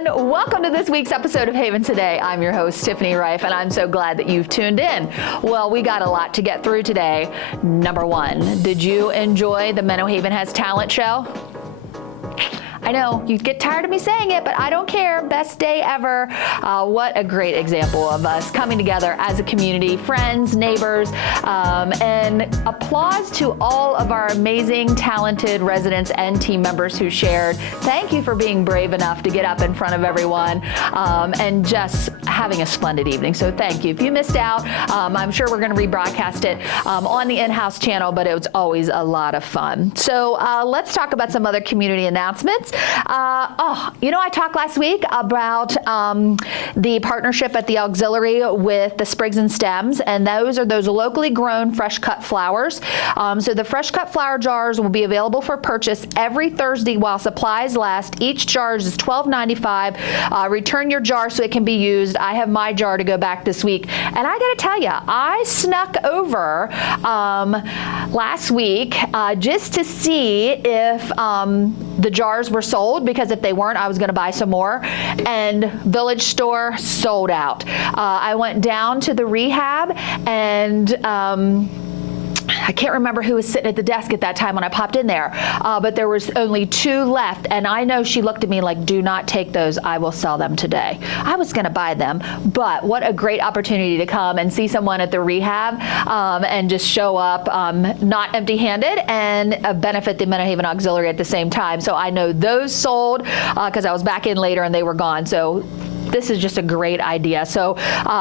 everyone. Welcome to this week's episode of Haven Today. I'm your host, Tiffany Reif, and I'm so glad that you've tuned in. Well, we got a lot to get through today. Number one, did you enjoy the Menno Haven Has Talent show? I know you get tired of me saying it, but I don't care. Best day ever. What a great example of us coming together as a community, friends, neighbors, and applause to all of our amazing, talented residents and team members who shared. Thank you for being brave enough to get up in front of everyone and just having a splendid evening. So thank you. If you missed out, I'm sure we're going to rebroadcast it on the in-house channel, but it was always a lot of fun. So let's talk about some other community announcements. I talked last week about the partnership at the auxiliary with the Sprigs and Stems, and those are those locally grown fresh cut flowers. So the fresh cut flower jars will be available for purchase every Thursday while supplies last. Each jar is $12.95. Return your jar so it can be used. I have my jar to go back this week, and I got to tell you, I snuck over last week just to see if the jars were sold, because if they weren't, I was going to buy some more, and Village Store sold out. I went down to the rehab, and I can't remember who was sitting at the desk at that time when I popped in there, but there was only 2 left, and I know she looked at me like, do not take those, I will sell them today. I was going to buy them, but what a great opportunity to come and see someone at the rehab and just show up not empty-handed and benefit the Menno Haven Auxiliary at the same time. So I know those sold because I was back in later and they were gone. So this is just a great idea. So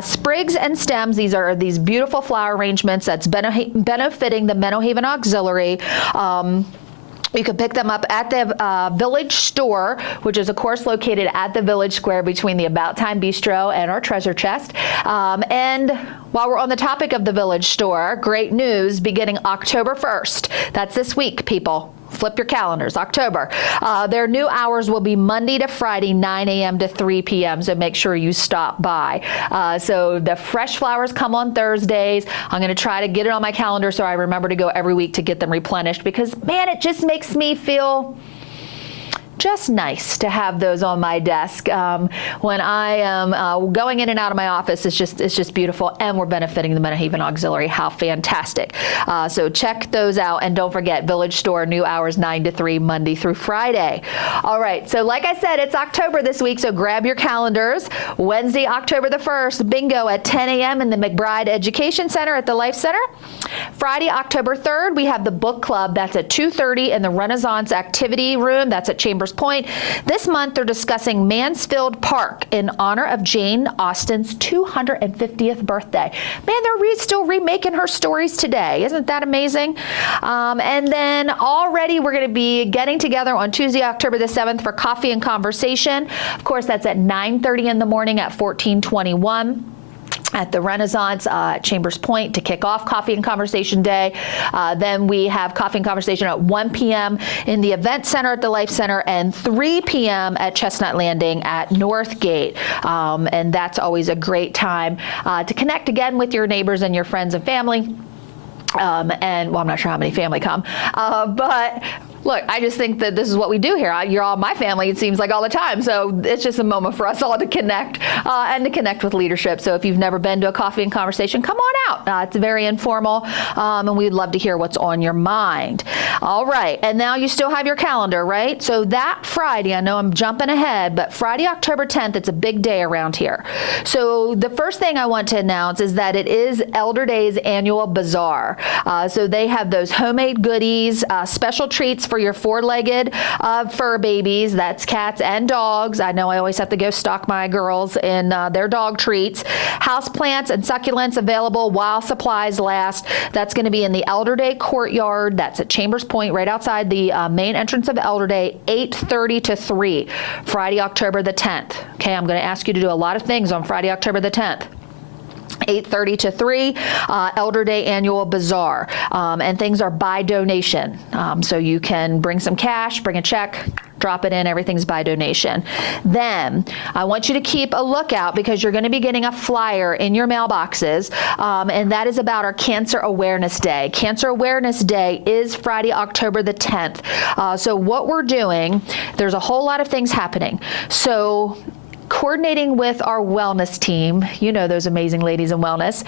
Sprigs and Stems, these are these beautiful flower arrangements that's benefiting the Menno Haven Auxiliary. You can pick them up at the Village Store, which is, of course, located at the Village Square between the About Time Bistro and our treasure chest. And while we're on the topic of the Village Store, great news, beginning October 1st. That's this week, people. Flip your calendars, October. Their new hours will be Monday to Friday, 9 a.m. to 3 p.m., so make sure you stop by. So the fresh flowers come on Thursdays. I'm going to try to get it on my calendar so I remember to go every week to get them replenished, because, man, it just makes me feel just nice to have those on my desk when I am going in and out of my office. It's just beautiful, and we're benefiting the Menno Haven Auxiliary. How fantastic. So check those out, and don't forget, Village Store, new hours 9 to 3, Monday through Friday. All right, so like I said, it's October this week, so grab your calendars. Wednesday, October the 1st, bingo at 10 a.m. in the McBride Education Center at the Life Center. Friday, October 3rd, we have the book club. That's at 2:30 in the Renaissance Activity Room. That's at Chambers Point. This month, they're discussing Mansfield Park in honor of Jane Austen's 250th birthday. Man, they're still remaking her stories today. Isn't that amazing? And then already we're going to be getting together on Tuesday, October the 7th for coffee and conversation. Of course, that's at 9:30 in the morning at 1421. At the Renaissance Chambers Point to kick off Coffee and Conversation Day. Then we have Coffee and Conversation at 1 p.m. in the Event Center at the Life Center, and 3 p.m. at Chestnut Landing at Northgate. And that's always a great time to connect again with your neighbors and your friends and family. And well, I'm not sure how many family come, but look, I just think that this is what we do here. You're all my family, it seems like, all the time. So it's just a moment for us all to connect and to connect with leadership. So if you've never been to a coffee and conversation, come on out. It's very informal, and we'd love to hear what's on your mind. All right, and now you still have your calendar, right? So that Friday, I know I'm jumping ahead, but Friday, October 10th, it's a big day around here. So the first thing I want to announce is that it is Elder Day's annual bazaar. So they have those homemade goodies, special treats for your 4-legged fur babies. That's cats and dogs. I know I always have to go stock my girls in their dog treats. House plants and succulents available while supplies last. That's going to be in the Elder Day courtyard. That's at Chambers Point, right outside the main entrance of Elder Day, 8:30 to 3, Friday, October the 10th. Okay, I'm going to ask you to do a lot of things on Friday, October the 10th. 8:30 to 3, Elder Day Annual Bazaar, and things are by donation. So you can bring some cash, bring a check, drop it in, everything's by donation. Then I want you to keep a lookout because you're going to be getting a flyer in your mailboxes, and that is about our Cancer Awareness Day. Cancer Awareness Day is Friday, October the 10th. So what we're doing, there's a whole lot of things happening. So coordinating with our wellness team, you know those amazing ladies in wellness,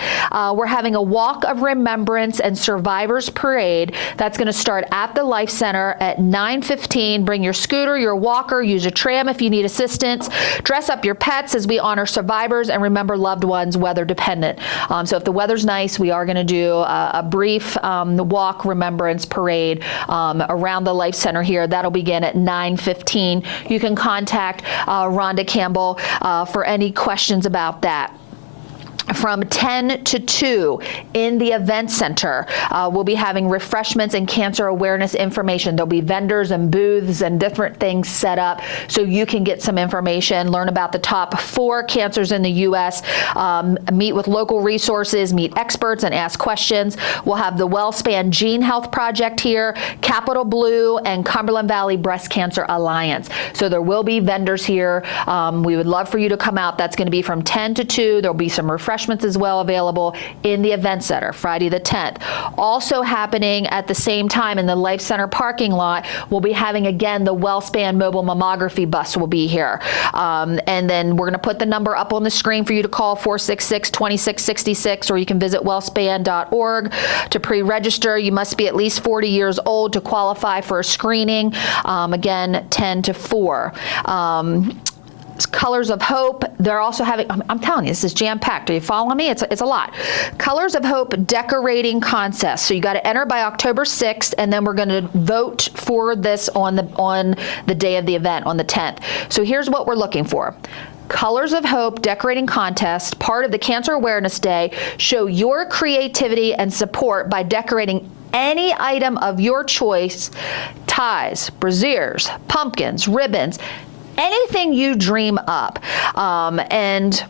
we're having a walk of remembrance and survivors parade that's going to start at the Life Center at 9:15. Bring your scooter, your walker, use a tram if you need assistance. Dress up your pets as we honor survivors and remember loved ones, weather dependent. So if the weather's nice, we are going to do a brief walk remembrance parade around the Life Center here. That'll begin at 9:15. You can contact Rhonda Campbell for any questions about that. From 10 to 2 in the event center, we'll be having refreshments and cancer awareness information. There'll be vendors and booths and different things set up so you can get some information, learn about the top 4 cancers in the U.S., meet with local resources, meet experts, and ask questions. We'll have the WellSpan Gene Health Project here, Capital Blue, and Cumberland Valley Breast Cancer Alliance. So there will be vendors here. We would love for you to come out. That's going to be from 10 to 2. There'll be some refreshments as well available in the event center Friday the 10th. Also happening at the same time in the Life Center parking lot, we'll be having again the WellSpan mobile mammography bus will be here. And then we're going to put the number up on the screen for you to call 466-2666, or you can visit wellspan.org to pre-register. You must be at least 40 years old to qualify for a screening. Again, 10 to 4. Colors of Hope, they're also having, I'm telling you, this is jam-packed. Are you following me? It's a lot. Colors of Hope decorating contest. So you got to enter by October 6th, and then we're going to vote for this on the day of the event, on the 10th. So here's what we're looking for. Colors of Hope decorating contest, part of the Cancer Awareness Day. Show your creativity and support by decorating any item of your choice: ties, brassieres, pumpkins, ribbons, anything you dream up. And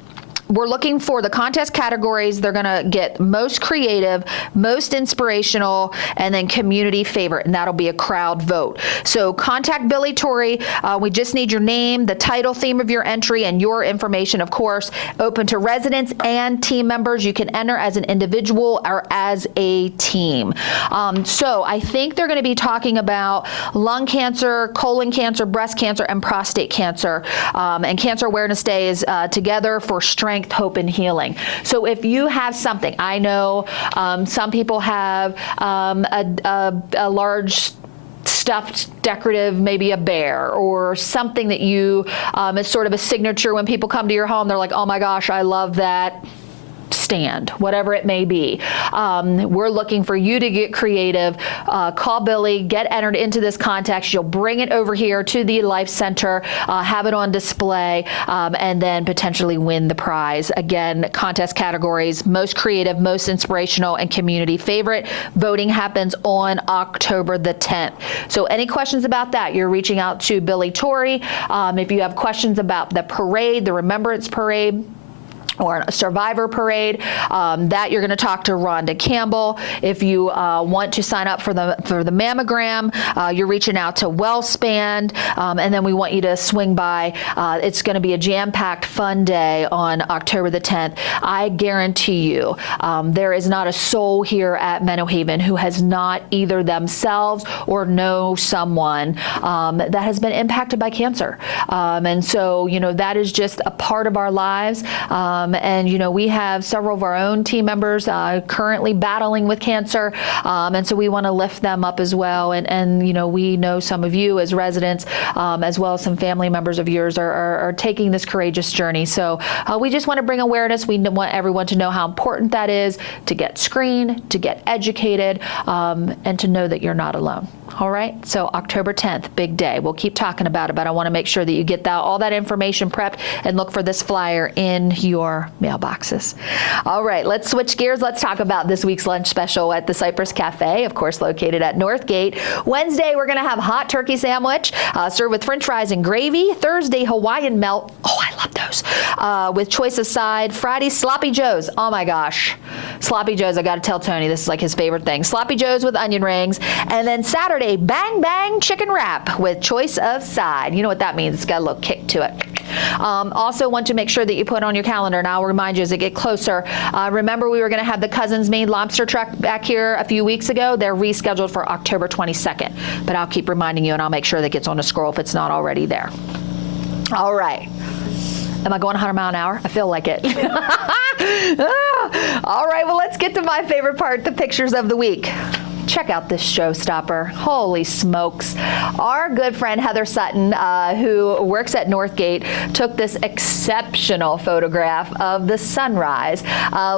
we're looking for the contest categories. They're going to get most creative, most inspirational, and then community favorite, and that'll be a crowd vote. So contact Billy Torrey. We just need your name, the title, theme of your entry, and your information, of course. Open to residents and team members. You can enter as an individual or as a team. So I think they're going to be talking about lung cancer, colon cancer, breast cancer, and prostate cancer. And Cancer Awareness Day is together for strength, hope, and healing. So if you have something, I know some people have a large stuffed decorative, maybe a bear or something that you, it's sort of a signature. When people come to your home, they're like, oh my gosh, I love that stand, whatever it may be. We're looking for you to get creative. Call Billy, get entered into this contest. You'll bring it over here to the Life Center, have it on display, and then potentially win the prize. Again, contest categories: most creative, most inspirational, and community favorite. Voting happens on October the 10th. So any questions about that, you're reaching out to Billy Torrey. If you have questions about the parade, the Remembrance Parade, or a survivor parade, that you're going to talk to Rhonda Campbell. If you want to sign up for the mammogram, you're reaching out to WellSpan, and then we want you to swing by. It's going to be a jam-packed, fun day on October the 10th. I guarantee you, there is not a soul here at Meadowhaven who has not either themselves or know someone that has been impacted by cancer. And so, you know, that is just a part of our lives. And, you know, we have several of our own team members currently battling with cancer. And so we want to lift them up as well. And, you know, we know some of you as residents, as well as some family members of yours are taking this courageous journey. So we just want to bring awareness. We want everyone to know how important that is, to get screened, to get educated, and to know that you're not alone. All right, so October 10th, big day. We'll keep talking about it, but I want to make sure that you get all that information prepped and look for this flyer in your mailboxes. All right, let's switch gears. Let's talk about this week's lunch special at the Cypress Cafe, of course, located at Northgate. Wednesday, we're going to have hot turkey sandwich served with French fries and gravy. Thursday, Hawaiian melt. Oh, I love those. With choice of side. Friday, Sloppy Joe's. Oh my gosh, Sloppy Joe's. I got to tell Tony, this is like his favorite thing. Sloppy Joe's with onion rings. And then Saturday, Bang Bang chicken wrap with choice of side. You know what that means. It's got a little kick to it. Also want to make sure that you put on your calendar, and I'll remind you as it get closer. Remember, we were going to have the Cousins Made lobster truck back here a few weeks ago. They're rescheduled for October 22nd, but I'll keep reminding you, and I'll make sure that gets on the scroll if it's not already there. All right. Am I going 100 miles an hour? I feel like it. All right, well, let's get to my favorite part, the pictures of the week. Check out this showstopper. Holy smokes. Our good friend Heather Sutton, who works at Northgate, took this exceptional photograph of the sunrise,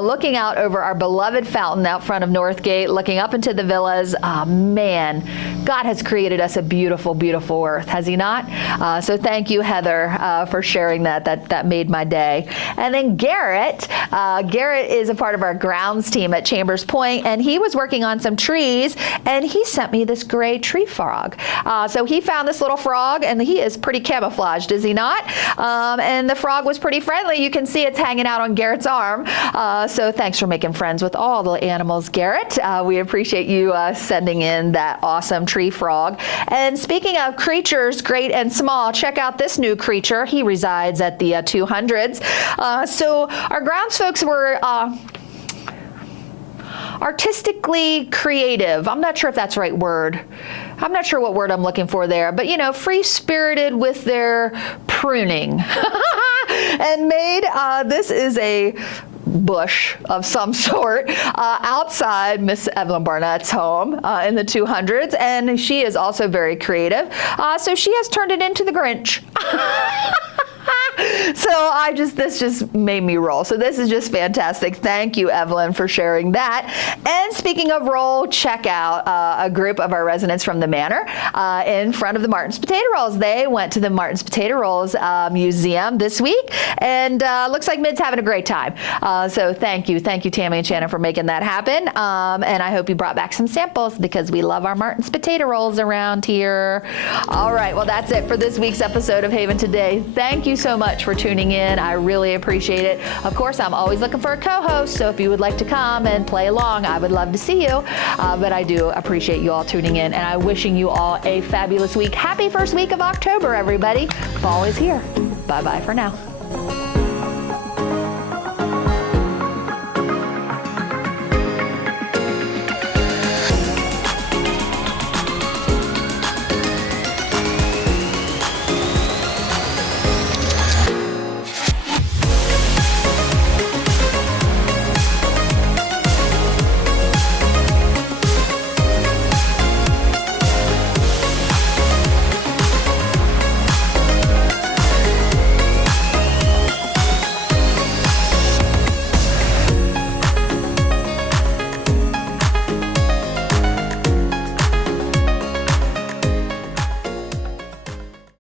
looking out over our beloved fountain out front of Northgate, looking up into the villas. Man, God has created us a beautiful, beautiful earth, has he not? So thank you, Heather, for sharing that. That made my day. And then Garrett is a part of our grounds team at Chambers Point, and he was working on some trees, and he sent me this gray tree frog. So he found this little frog, and he is pretty camouflaged, is he not? And the frog was pretty friendly. You can see it's hanging out on Garrett's arm. So thanks for making friends with all the animals, Garrett. We appreciate you sending in that awesome tree frog. And speaking of creatures, great and small, check out this new creature. He resides at the 200s. So our grounds folks were artistically creative. I'm not sure if that's the right word. I'm not sure what word I'm looking for there, but free-spirited with their pruning. And made, this is a bush of some sort outside Miss Evelyn Barnett's home in the 200s, and she is also very creative. So she has turned it into the Grinch. So this just made me roll. So this is just fantastic. Thank you, Evelyn, for sharing that. And speaking of roll, check out a group of our residents from the Manor in front of the Martin's Potato Rolls. They went to the Martin's Potato Rolls Museum this week, and looks like Mid's having a great time. So thank you, Tammy and Shannon, for making that happen. And I hope you brought back some samples, because we love our Martin's Potato Rolls around here. All right, well, that's it for this week's episode of Haven Today. Thank you so much for tuning in. I really appreciate it. Of course, I'm always looking for a co-host, so if you would like to come and play along, I would love to see you. But I do appreciate you all tuning in, and I'm wishing you all a fabulous week. Happy first week of October, everybody. Fall is here. Bye-bye for now.